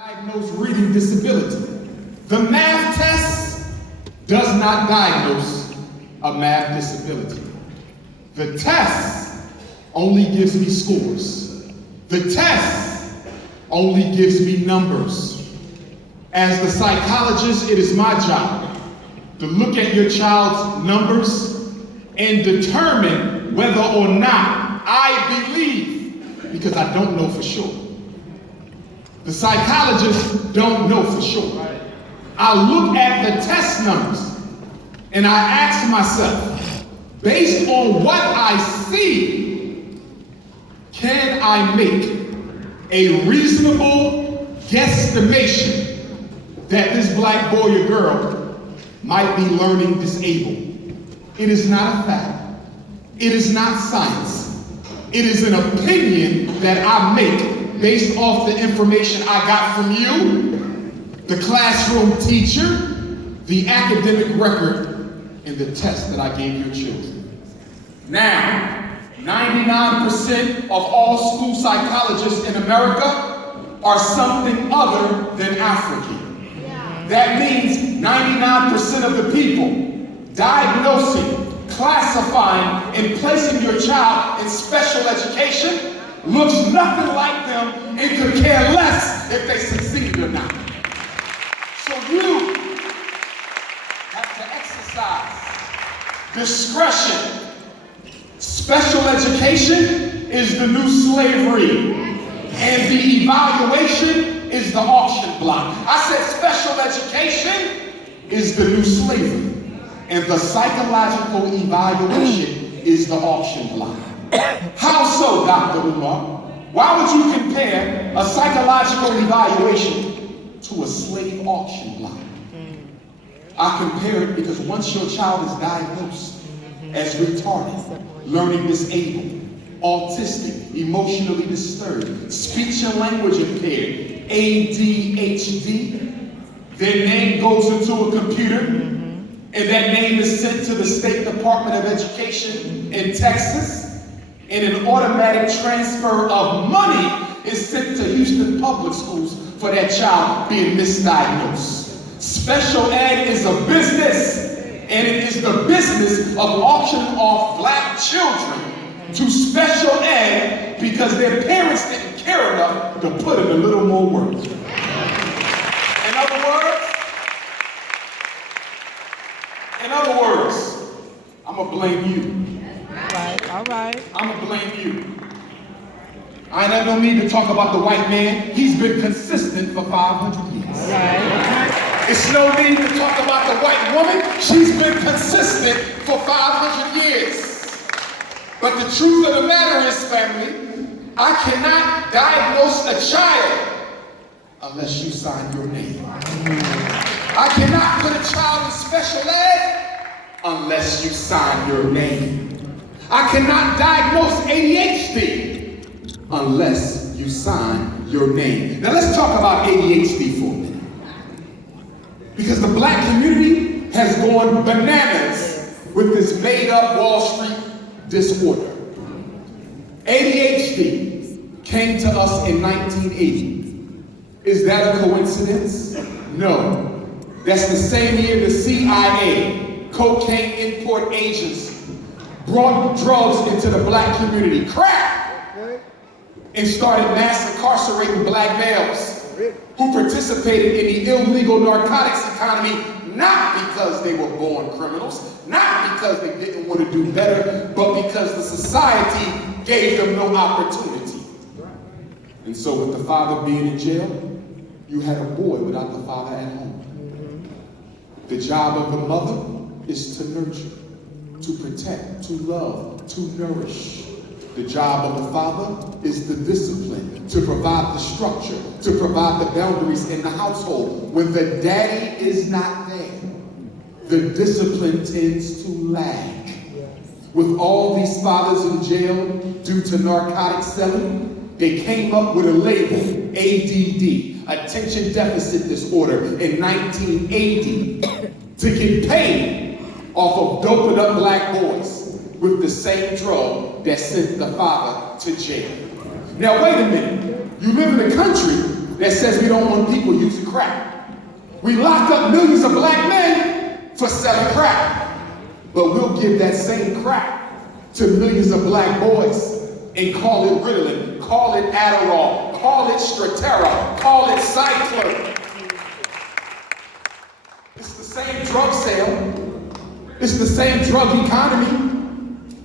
Diagnose reading disability. The math test does not diagnose a math disability. The test only gives me scores. The test only gives me numbers. As the psychologist, it is my job to look at your child's numbers and determine whether or not I believe, because I don't know for sure. The psychologists don't know for sure. I look at the test numbers and I ask myself, based on what I see, can I make a reasonable guesstimation that this black boy or girl might be learning disabled? It is not a fact. It is not science. It is an opinion that I make based off the information I got from you, the classroom teacher, the academic record, and the test that I gave your children. Now, 99% of all school psychologists in America are something other than African. That means 99% of the people diagnosing, classifying, and placing your child in special education looks nothing like them and could care less if they succeed or not. So you have to exercise discretion. Special education is the new slavery, and the evaluation is the auction block. I said special education is the new slavery, and the psychological evaluation is the auction block. How so, Dr. Umar? Why would you compare a psychological evaluation to a slave auction block? I compare it because once your child is diagnosed as retarded, learning disabled, autistic, emotionally disturbed, speech and language impaired, ADHD, their name goes into a computer, and that name is sent to the State Department of Education in Texas, and an automatic transfer of money is sent to Houston Public Schools for that child being misdiagnosed. Special ed is a business, and it is the business of auctioning off black children to special ed because their parents didn't care enough to put in a little more work. In other words, I'm gonna blame you. All right. I'm gonna blame you. I ain't no need to talk about the white man. He's been consistent for 500 years. Right. It's no need to talk about the white woman. She's been consistent for 500 years. But the truth of the matter is, family, I cannot diagnose a child unless you sign your name. I cannot put a child in special ed unless you sign your name. I cannot diagnose ADHD unless you sign your name. Now let's talk about ADHD for a minute. Because the black community has gone bananas with this made-up Wall Street disorder. ADHD came to us in 1980. Is that a coincidence? No. That's the same year the CIA, Cocaine Import Agency, brought drugs into the black community, crack, and started mass incarcerating black males who participated in the illegal narcotics economy, not because they were born criminals, not because they didn't want to do better, but because the society gave them no opportunity. And so with the father being in jail, you had a boy without the father at home. The job of the mother is to nurture, to protect, to love, to nourish. The job of the father is the discipline, to provide the structure, to provide the boundaries in the household. When the daddy is not there, the discipline tends to lag. With all these fathers in jail due to narcotic selling, they came up with a label, ADD, Attention Deficit Disorder, in 1980 to get paid off of doping up black boys with the same drug that sent the father to jail. Now wait a minute, you live in a country that says we don't want people using crack. We lock up millions of black men for selling crack. But we'll give that same crack to millions of black boys and call it Ritalin, call it Adderall, call it Strattera, call it Cyclone. It's the same drug sale. It's the same drug economy.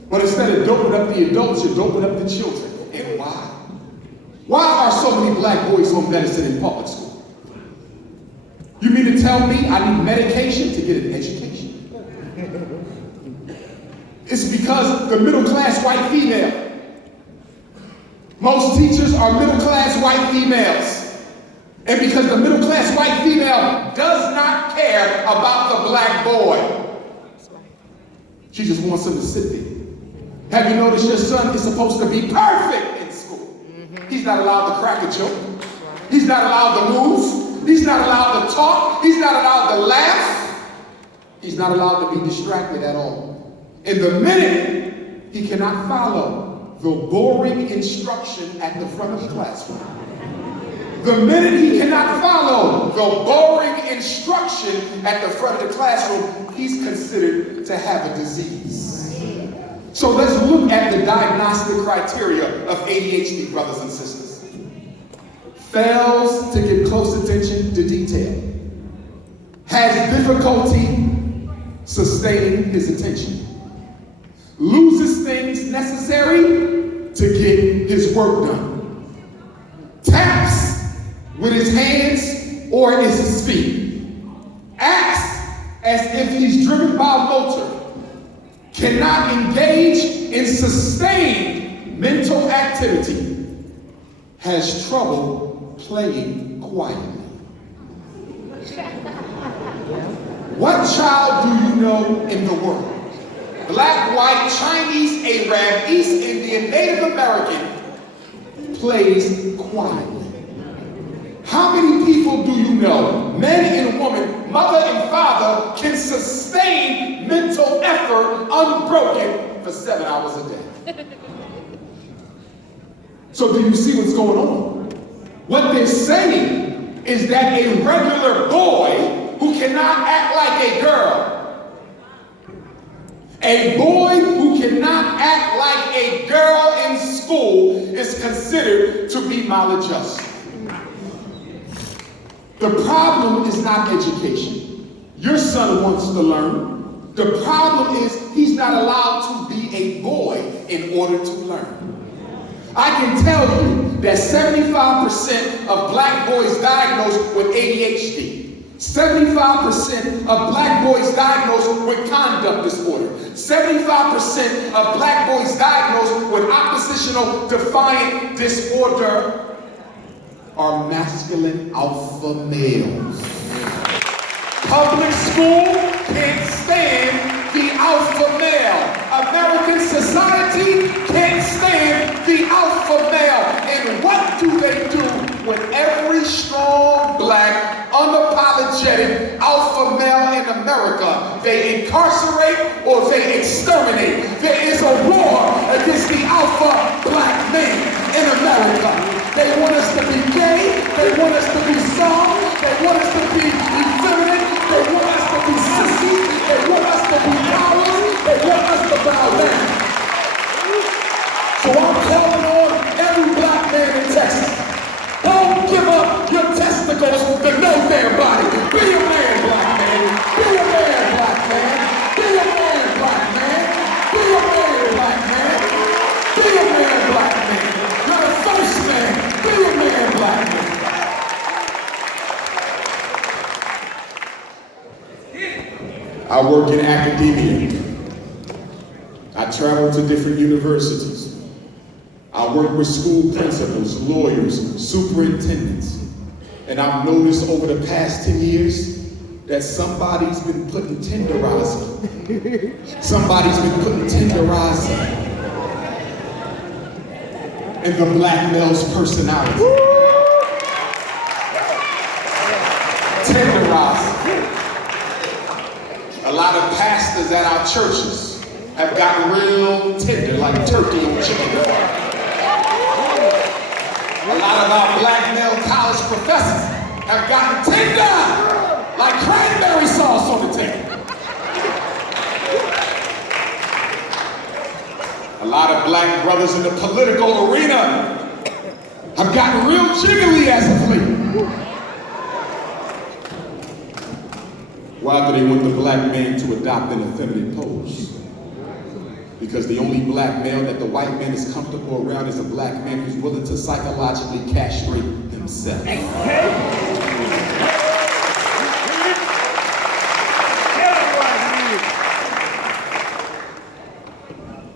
But instead of doping up the adults, you're doping up the children. And why? Why are so many black boys on medicine in public school? You mean to tell me I need medication to get an education? It's because the middle-class white female. Most teachers are middle-class white females. And because the middle-class white female does not care about the black boy, she just wants him to sit there. Have you noticed your son is supposed to be perfect in school? He's not allowed to crack a joke. He's not allowed to move. He's not allowed to talk. He's not allowed to laugh. He's not allowed to be distracted at all. And the minute he cannot follow the boring instruction at the front of the classroom, the minute he cannot follow the boring instruction at the front of the classroom, he's considered to have a disease. So let's look at the diagnostic criteria of ADHD, brothers and sisters. Fails to give close attention to detail. Has difficulty sustaining his attention. Loses things necessary to get his work done. Taps with his hands or his feet. Acts as if he's driven by a motor. Cannot engage in sustained mental activity. Has trouble playing quietly. What child do you know in the world? Black, white, Chinese, Arab, East Indian, Native American, plays quietly. How many people do you know, men and women, mother and father, can sustain mental effort unbroken for 7 hours a day? So do you see what's going on? What they're saying is that a regular boy who cannot act like a girl, a boy who cannot act like a girl in school is considered to be maladjusted. The problem is not education. Your son wants to learn. The problem is he's not allowed to be a boy in order to learn. I can tell you that 75% of black boys diagnosed with ADHD, 75% of black boys diagnosed with conduct disorder, 75% of black boys diagnosed with oppositional defiant disorder are masculine alpha males. Public school can't stand the alpha male. American society can't stand the alpha male. And what do they do with every strong black, unapologetic alpha male in America? They incarcerate or they exterminate. There is a war against the alpha black man in America. They want us to be gay, they want us to be soft, they want us to be effeminate, they want us to be sissy, they want us to be powerless, they want us to bow down. So I'm calling on every black man in Texas. Don't give up your testicles to know their body. Be a man, black man. Be a man, black man. Be a man, black man. Be a man, black man. Be a man, black man. You're the first man. Be a man, black man. I work in academia. I travel to different universities. I work with school principals, lawyers, superintendents. And I've noticed over the past 10 years that somebody's been putting tenderizing. Somebody's been putting tenderizing in the black male's personality. Tenderizing. A lot of pastors at our churches have gotten real tender, like turkey and chicken. A lot of our black male college professors have gotten tender like cranberry sauce on the table. A lot of black brothers in the political arena have gotten real jiggly as of late. Why do they want the black man to adopt an effeminate pose? Because the only black male that the white man is comfortable around is a black man who's willing to psychologically castrate himself.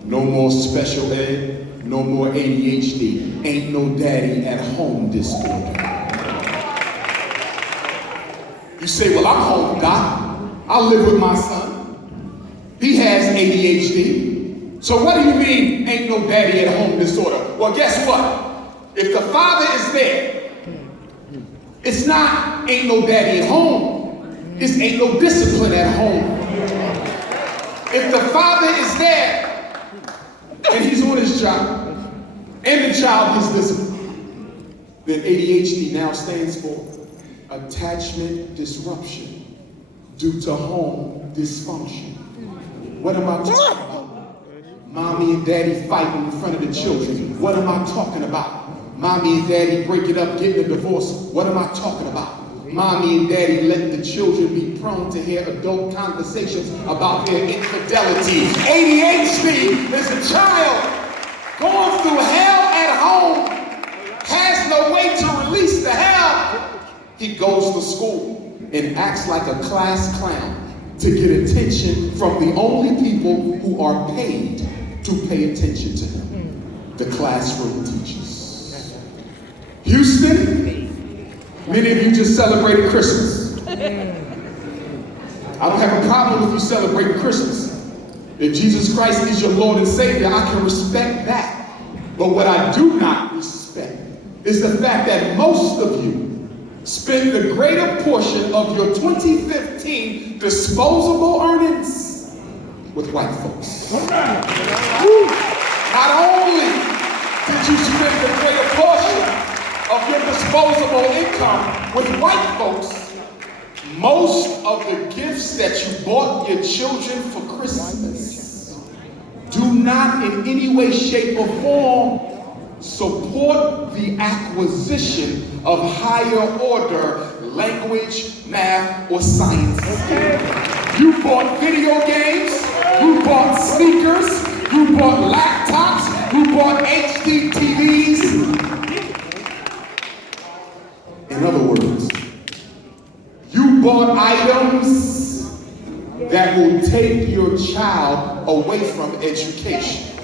No more special ed, no more ADHD, ain't no daddy at home disorder. You say, well, I'm home, Doc. I live with my son. He has ADHD. So what do you mean, ain't no daddy at home disorder? Well, guess what? If the father is there, it's not ain't no daddy at home. It's ain't no discipline at home. If the father is there, and he's on his job, and the child is disciplined, then ADHD now stands for attachment disruption due to home dysfunction. What am I talking about? Mommy and daddy fighting in front of the children. What am I talking about? Mommy and daddy breaking up, getting a divorce. What am I talking about? Mommy and daddy letting the children be prone to hear adult conversations about their infidelity. ADHD is a child going through hell at home, has no way to release the hell. He goes to school and acts like a class clown to get attention from the only people who are paid to pay attention to him, the classroom teachers. Houston, many of you just celebrated Christmas. I don't have a problem with you celebrating Christmas. If Jesus Christ is your Lord and Savior, I can respect that. But what I do not respect is the fact that most of you spend the greater portion of your 2015 disposable earnings with white folks. Not only did you spend the greater portion of your disposable income with white folks, most of the gifts that you bought your children for Christmas do not in any way, shape, or form support the acquisition of higher order language, math, or science. You bought video games, you bought sneakers, you bought laptops, you bought HD TVs. In other words, you bought items that will take your child away from education.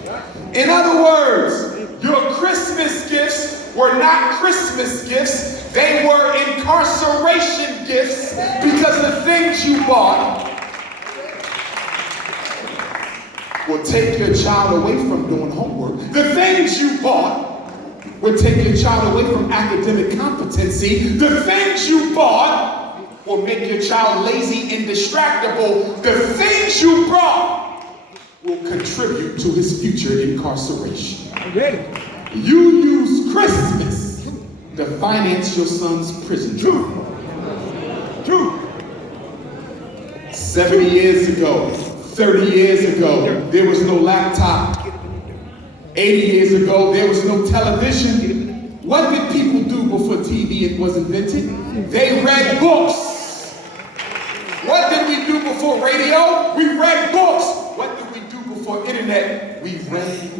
In other words, your Christmas gifts were not Christmas gifts, they were incarceration gifts, because the things you bought will take your child away from doing homework. The things you bought will take your child away from academic competency. The things you bought will make your child lazy and distractible. The things you brought will contribute to his future incarceration. You use Christmas to finance your son's prison term. 70 years ago, 30 years ago, there was no laptop. 80 years ago, there was no television. What did people do before TV was invented? They read books. What did we do before radio? We read books. What did we do before internet? We read.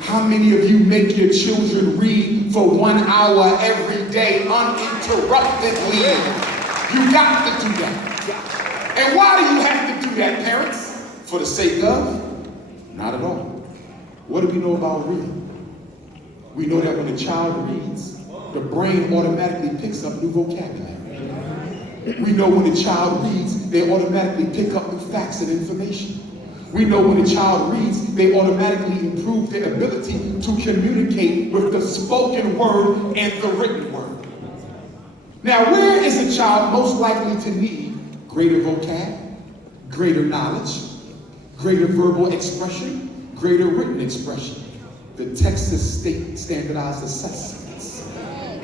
How many of you make your children read for 1 hour every day uninterruptedly? You got to do that. And why do you have to do that, parents? For the sake of? Not at all. What do we know about reading? We know that when a child reads, the brain automatically picks up new vocabulary. We know when a child reads, they automatically pick up new facts and information. We know when a child reads, they automatically improve their ability to communicate with the spoken word and the written word. Now, where is a child most likely to need greater vocab, greater knowledge, greater verbal expression, greater written expression? The Texas State Standardized Assessments.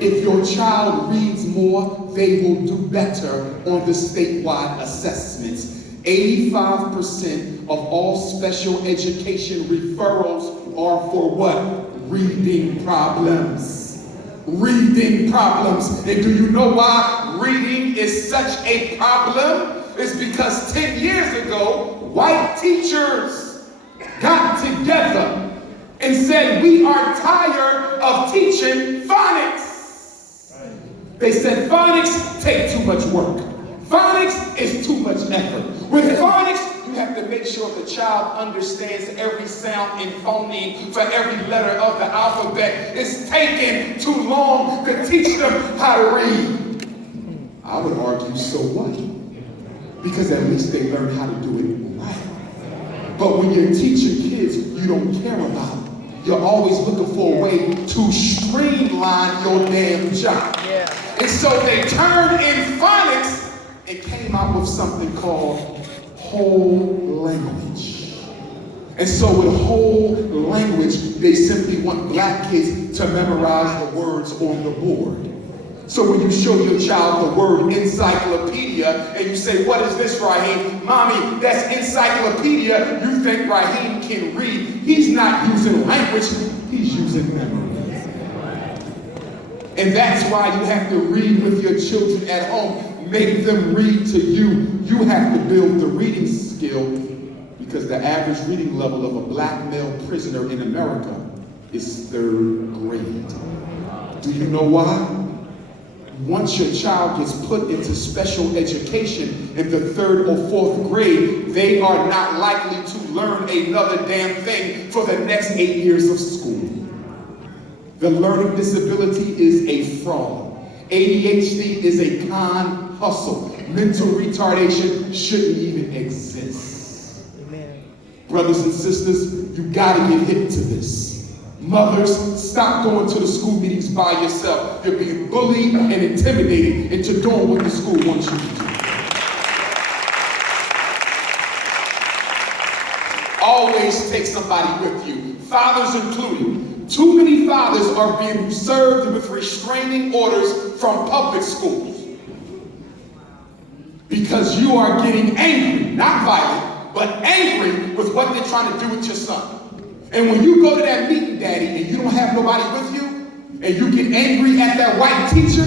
If your child reads more, they will do better on the statewide assessments. 85% of all special education referrals are for what? Reading problems. Reading problems. And do you know why reading is such a problem? It's because 10 years ago, white teachers got together and said, we are tired of teaching phonics. They said, phonics take too much work. Phonics is too much effort. With phonics, you have to make sure the child understands every sound and phoneme for every letter of the alphabet. It's taking too long to teach them how to read. I would argue, so what? Because at least they learn how to do it right. But when you're teaching kids you don't care about, you're always looking for a way to streamline your damn job. Yeah. And so they turned in phonics and came out with something called whole language. And so with whole language, they simply want black kids to memorize the words on the board. So when you show your child the word encyclopedia and you say, what is this, Raheem? Mommy, that's encyclopedia. You think Raheem can read. He's not using language, he's using memory. And that's why you have to read with your children at home. Make them read to you. You have to build the reading skill because the average reading level of a black male prisoner in America is 3rd grade. Do you know why? Once your child gets put into special education in the 3rd or 4th grade, they are not likely to learn another damn thing for the next 8 years of school. The learning disability is a fraud. ADHD is a con hustle. Mental retardation shouldn't even exist. Amen. Brothers and sisters, you gotta get hip to this. Mothers, stop going to the school meetings by yourself. You're being bullied and intimidated into doing what the school wants you to do. Always take somebody with you, fathers included. Too many fathers are being served with restraining orders from public schools because you are getting angry, not violent, but angry with what they're trying to do with your son. And when you go to that meeting, Daddy, and you don't have nobody with you, and you get angry at that white teacher,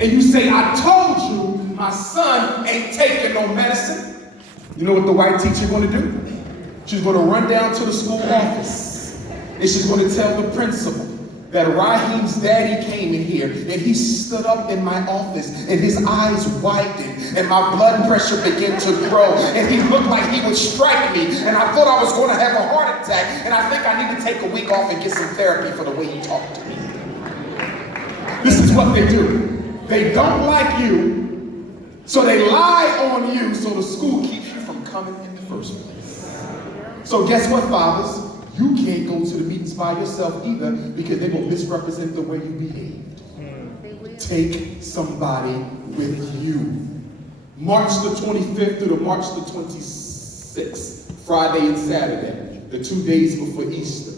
and you say, I told you my son ain't taking no medicine, you know what the white teacher going to do? She's going to run down to the school office, and she's going to tell the principal that Raheem's daddy came in here, and he stood up in my office, and his eyes widened, and my blood pressure began to grow, and he looked like he would strike me, and I thought I was going to have a heart attack, and I think I need to take a week off and get some therapy for the way he talked to me. This is what they do. They don't like you, so they lie on you so the school keeps you from coming in the first place. So guess what, fathers? You can't go to the meetings by yourself either because they will misrepresent the way you behaved. Take somebody with you. March the 25th through the March the 26th, Friday and Saturday, the 2 days before Easter,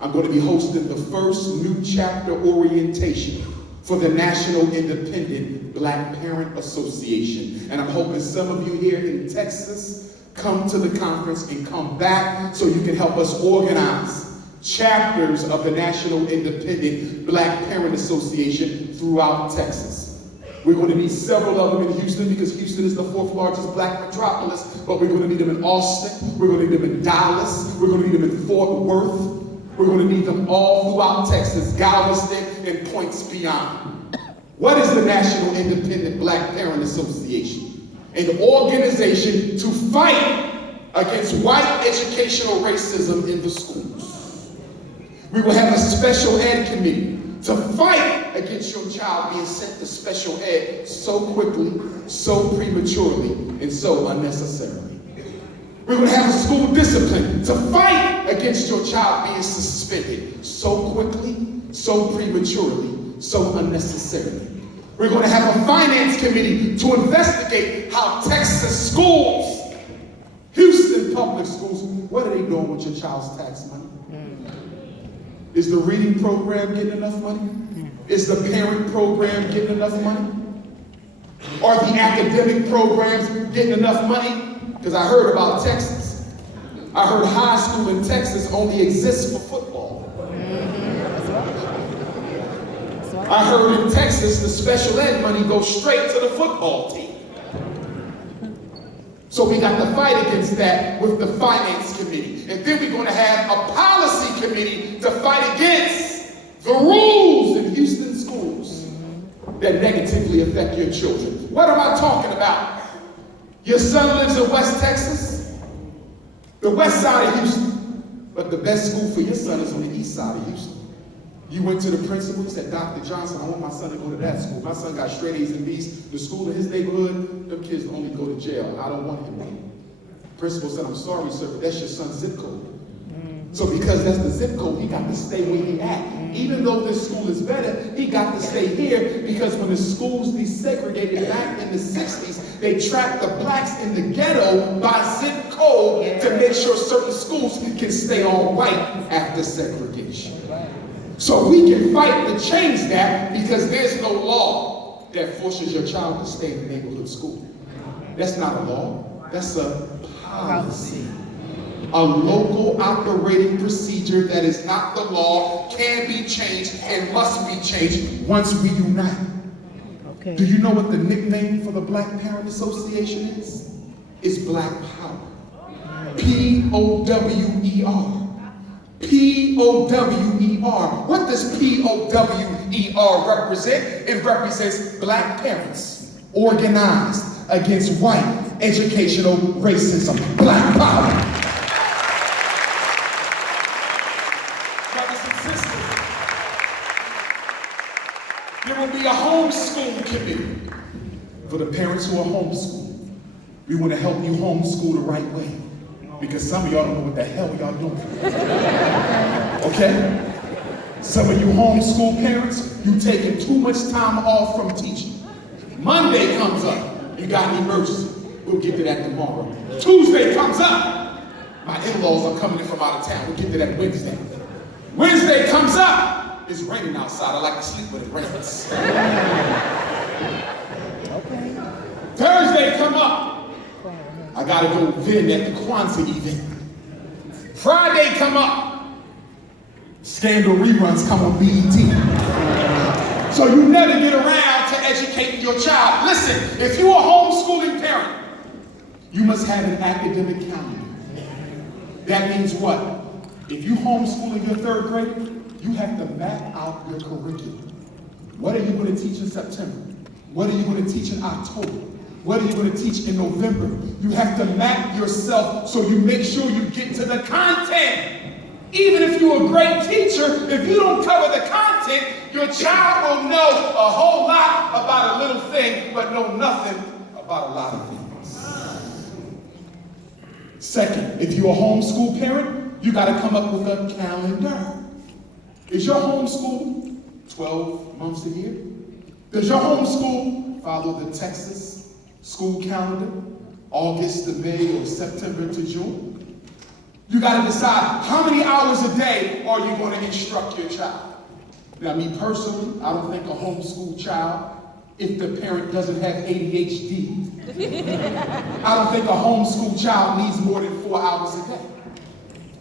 I'm going to be hosting the first new chapter orientation for the National Independent Black Parent Association. And I'm hoping some of you here in Texas come to the conference and come back so you can help us organize chapters of the National Independent Black Parent Association throughout Texas. We're going to need several of them in Houston because Houston is the 4th largest black metropolis, but we're going to need them in Austin, we're going to need them in Dallas, we're going to need them in Fort Worth, we're going to need them all throughout Texas, Galveston, and points beyond. What is the National Independent Black Parent Association? An organization to fight against white educational racism in the schools. We will have a special ed committee to fight against your child being sent to special ed so quickly, so prematurely, and so unnecessarily. We will have a school discipline to fight against your child being suspended so quickly, so prematurely, so unnecessarily. We're going to have a finance committee to investigate how Texas schools, Houston public schools, what are they doing with your child's tax money? Is the reading program getting enough money? Is the parent program getting enough money? Are the academic programs getting enough money? Because I heard about Texas. I heard high school in Texas only exists for football. I heard in Texas the special ed money goes straight to the football team. So we got to fight against that with the finance committee. And then we're going to have a policy committee to fight against the rules in Houston schools that negatively affect your children. What am I talking about? Your son lives in West Texas, the west side of Houston, but the best school for your son is on the east side of Houston. You went to the principal, you said, Dr. Johnson, I want my son to go to that school. My son got straight A's and B's. The school in his neighborhood, them kids only go to jail. I don't want him there. Principal said, I'm sorry, sir, but that's your son's zip code. So because that's the zip code, he got to stay where he at. Even though this school is better, he got to stay here because when the schools desegregated back in the 60s, they tracked the blacks in the ghetto by zip code to make sure certain schools can stay all white after segregation. So we can fight to change that because there's no law that forces your child to stay in the neighborhood school. That's not a law, that's a policy. A local operating procedure that is not the law can be changed and must be changed once we unite. Okay. Do you know what the nickname for the Black Parent Association is? It's Black Power. P-O-W-E-R. P-O-W-E-R. What does P-O-W-E-R represent? It represents black parents organized against white educational racism. Black power. Brothers and sisters, there will be a homeschool committee for the parents who are homeschooled. We want to help you homeschool the right way. Because some of y'all don't know what the hell y'all doing. Okay? Some of you homeschool parents, you taking too much time off from teaching. Monday comes up, you got an emergency. We'll get to that tomorrow. Tuesday comes up, my in-laws are coming in from out of town. We'll get to that Wednesday. Wednesday comes up, it's raining outside. I like to sleep when it rains. Thursday come up, I gotta go vend at the Kwanzaa event. Friday come up, Scandal reruns come on BET. So you never get around to educating your child. Listen, if you're a homeschooling parent, you must have an academic calendar. That means what? If you homeschooling your third grade, you have to map out your curriculum. What are you going to teach in September? What are you going to teach in October? What are you going to teach in November? You have to map yourself so you make sure you get to the content. Even if you're a great teacher, if you don't cover the content, your child will know a whole lot about a little thing, but know nothing about a lot of things. Second, if you're a homeschool parent, you got to come up with a calendar. Is your homeschool 12 months a year? Does your homeschool follow the Texas school calendar, August to May or September to June? You got to decide how many hours a day are you going to instruct your child. Now, me personally, I don't think a homeschool child, if the parent doesn't have ADHD, I don't think a homeschool child needs more than 4 hours a day.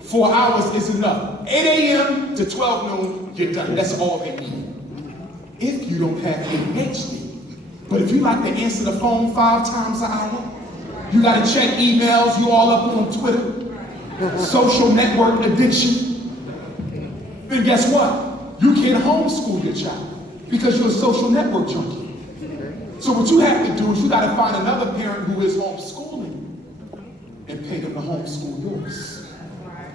4 hours is enough. 8 a.m. to 12 noon, you're done. That's all they need. If you don't have ADHD. But if you like to answer the phone 5 times an hour, you got to check emails, you all up on Twitter, social network addiction, then guess what? You can't homeschool your child because you're a social network junkie. So what you have to do is you got to find another parent who is homeschooling and pay them to homeschool yours.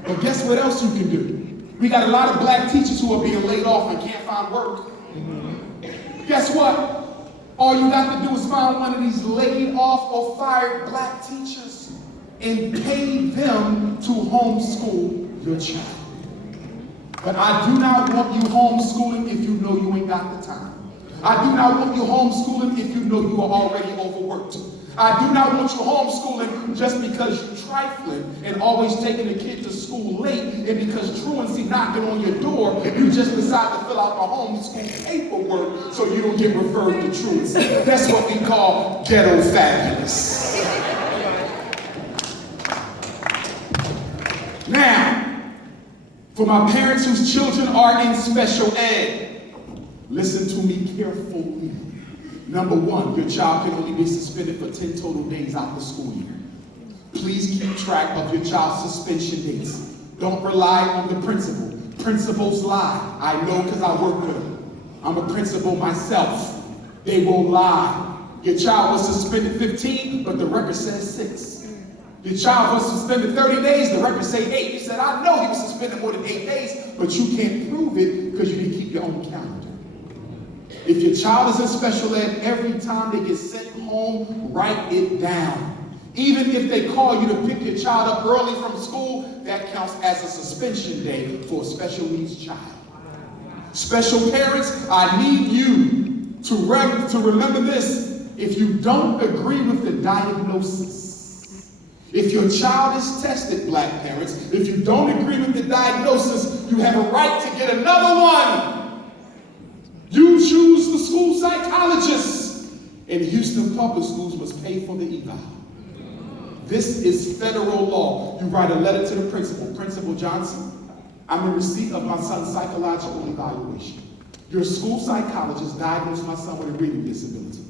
But guess what else you can do? We got a lot of black teachers who are being laid off and can't find work. Guess what? All you got to do is find one of these laid off or fired black teachers and pay them to homeschool your child. But I do not want you homeschooling if you know you ain't got the time. I do not want you homeschooling if you know you are already overworked. I do not want you homeschooling just because you're trifling and always taking the kid to school late, and because truancy knocking on your door, you just decide to fill out the homeschool paperwork so you don't get referred to truancy. That's what we call ghetto fabulous. Now, for my parents whose children are in special ed, listen to me carefully. Number one, your child can only be suspended for 10 total days out the school year. Please keep track of your child's suspension dates. Don't rely on the principal. Principals lie. I know because I work with them. I'm a principal myself. They will lie. Your child was suspended 15, but the record says 6. Your child was suspended 30 days, the record says 8. You said, I know he was suspended more than 8 days, but you can't prove it because you didn't keep your own calendar. If your child is in special ed, every time they get sent home, write it down. Even if they call you to pick your child up early from school, that counts as a suspension day for a special needs child. Special parents, I need you to remember this. If you don't agree with the diagnosis, if your child is tested, black parents, if you don't agree with the diagnosis, you have a right to get another one. You choose the school psychologist, and Houston Public Schools must pay for the eval. This is federal law. You write a letter to the principal. Principal Johnson, I'm in receipt of my son's psychological evaluation. Your school psychologist diagnosed my son with a reading disability.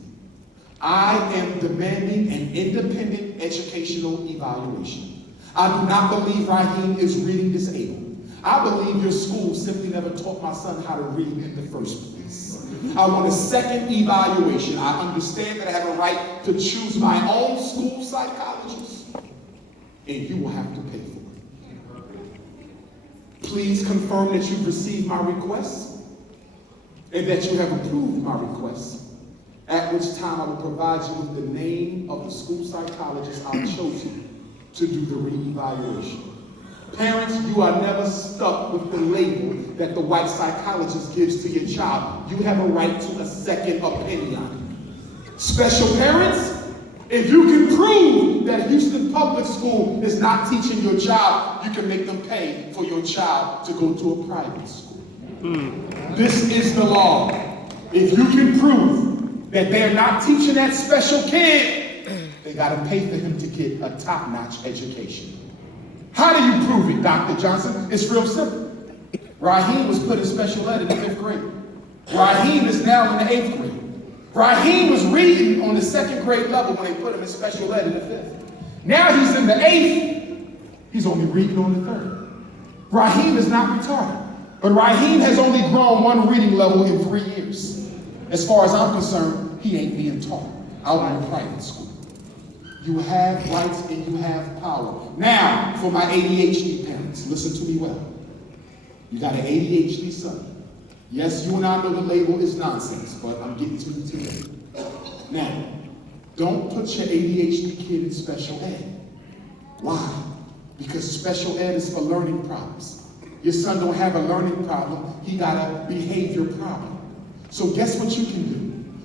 I am demanding an independent educational evaluation. I do not believe Raheem is reading disabled. I believe your school simply never taught my son how to read in the first place. I want a second evaluation. I understand that I have a right to choose my own school psychologist, and you will have to pay for it. Please confirm that you've received my request and that you have approved my request, at which time I will provide you with the name of the school psychologist I've chosen to do the re-evaluation. Parents, you are never stuck with the label that the white psychologist gives to your child. You have a right to a second opinion. Special parents, if you can prove that Houston Public School is not teaching your child, you can make them pay for your child to go to a private school. This is the law. If you can prove that they're not teaching that special kid, they got to pay for him to get a top-notch education. How do you prove it, Dr. Johnson? It's real simple. Raheem was put in special ed in the 5th grade. Raheem is now in the 8th grade. Raheem was reading on the 2nd grade level when they put him in special ed in the 5th. Now he's in the 8th. He's only reading on the 3rd. Raheem is not retarded, but Raheem has only grown 1 reading level in 3 years. As far as I'm concerned, he ain't being taught out in a private school. You have rights and you have power. Now, for my ADHD parents, listen to me well. You got an ADHD son. Yes, you and I know the label is nonsense, but I'm getting to you today. Now, don't put your ADHD kid in special ed. Why? Because special ed is for learning problems. Your son don't have a learning problem, he got a behavior problem. So guess what you can do?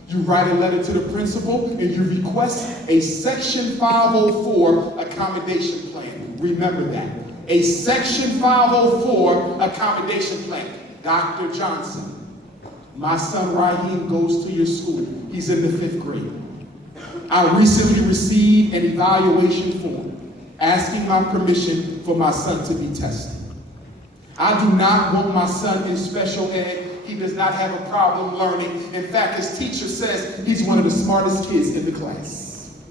You write a letter to the principal and you request a Section 504 accommodation plan. Remember that. A Section 504 accommodation plan. Dr. Johnson, my son Raheem goes to your school. He's in the 5th grade. I recently received an evaluation form asking my permission for my son to be tested. I do not want my son in special ed. He does not have a problem learning. In fact, his teacher says he's one of the smartest kids in the class.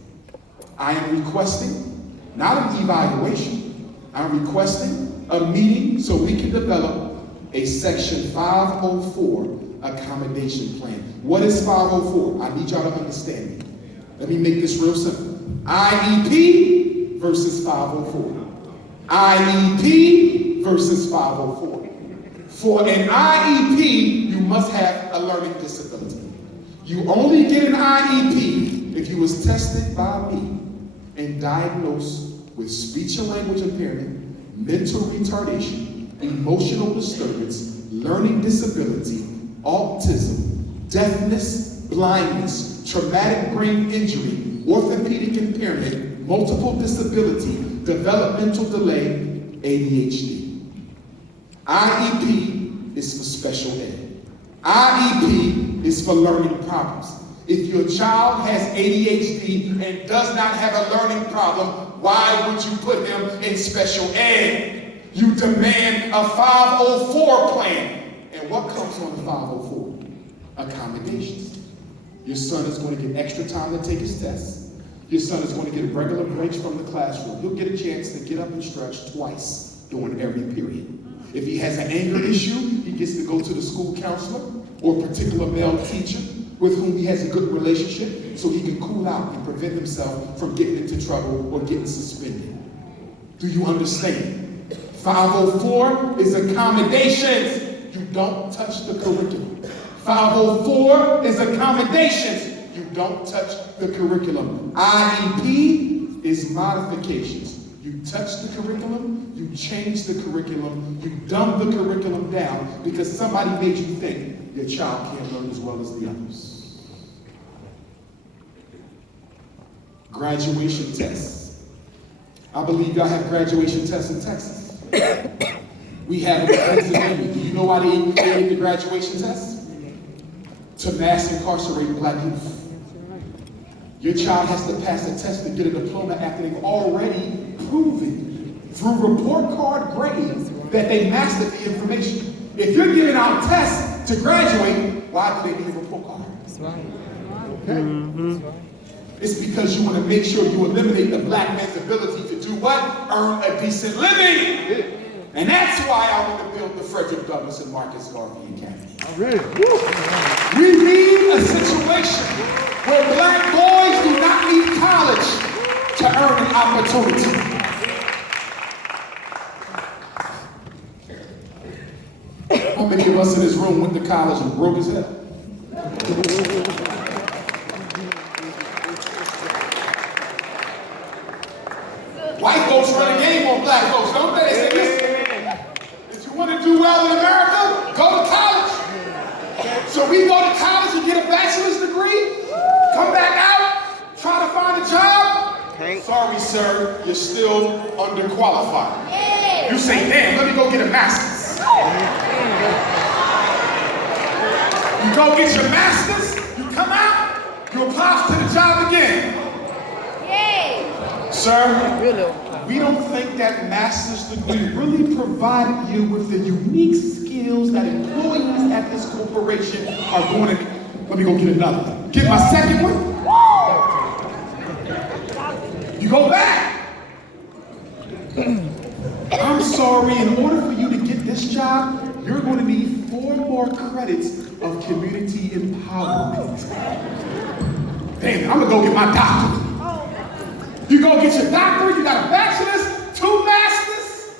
I am requesting, not an evaluation, I'm requesting a meeting so we can develop a Section 504 accommodation plan. What is 504? I need y'all to understand me. Let me make this real simple. IEP versus 504. IEP versus 504. For an IEP, you must have a learning disability. You only get an IEP if you was tested by me and diagnosed with speech and language impairment, mental retardation, emotional disturbance, learning disability, autism, deafness, blindness, traumatic brain injury, orthopedic impairment, multiple disability, developmental delay, ADHD. IEP is for special ed. IEP is for learning problems. If your child has ADHD and does not have a learning problem, why would you put him in special ed? You demand a 504 plan. And what comes on the 504? Accommodations. Your son is going to get extra time to take his tests. Your son is going to get regular breaks from the classroom. He'll get a chance to get up and stretch twice during every period. If he has an anger issue, he gets to go to the school counselor or a particular male teacher with whom he has a good relationship so he can cool out and prevent himself from getting into trouble or getting suspended. Do you understand? 504 is accommodations. You don't touch the curriculum. 504 is accommodations. You don't touch the curriculum. IEP is modifications. You touch the curriculum, you change the curriculum, you dumb the curriculum down because somebody made you think your child can't learn as well as the others. Graduation tests. I believe y'all have graduation tests in Texas. We have them in Pennsylvania. Do you know why they created the graduation tests? To mass incarcerate black youth. Your child has to pass a test to get a diploma after they've already proven through report card grades that they mastered the information. If you're giving out tests to graduate, why do they need a report card? That's right. Okay. Mm-hmm. It's because you want to make sure you eliminate the black man's ability to do what? Earn a decent living. And that's why I want to build the Frederick Douglass and Marcus Garvey Academy. We need a situation where black boys do not need college to earn an opportunity. How many of us in this room went to college and broke his head? White folks run a game on black folks, don't they? They say, listen, if you want to do well in America, go to college. So we go to college and get a bachelor's degree, come back out, try to find a job. Okay. Sorry, sir, you're still underqualified. You say, damn, let me go get a master's. You go get your master's, you come out, you apply to the job again. Sir, we don't think that master's degree really provided you with the unique skills that employees at this corporation are going to need. Let me go get another one. Get my second one. You go back. I'm sorry, in order for you to get this job, you're going to need 4 more credits of community empowerment. Damn it, I'm going to go get my doctorate. You go get your doctorate, you got a bachelor's, 2 masters.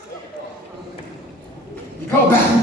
You go back.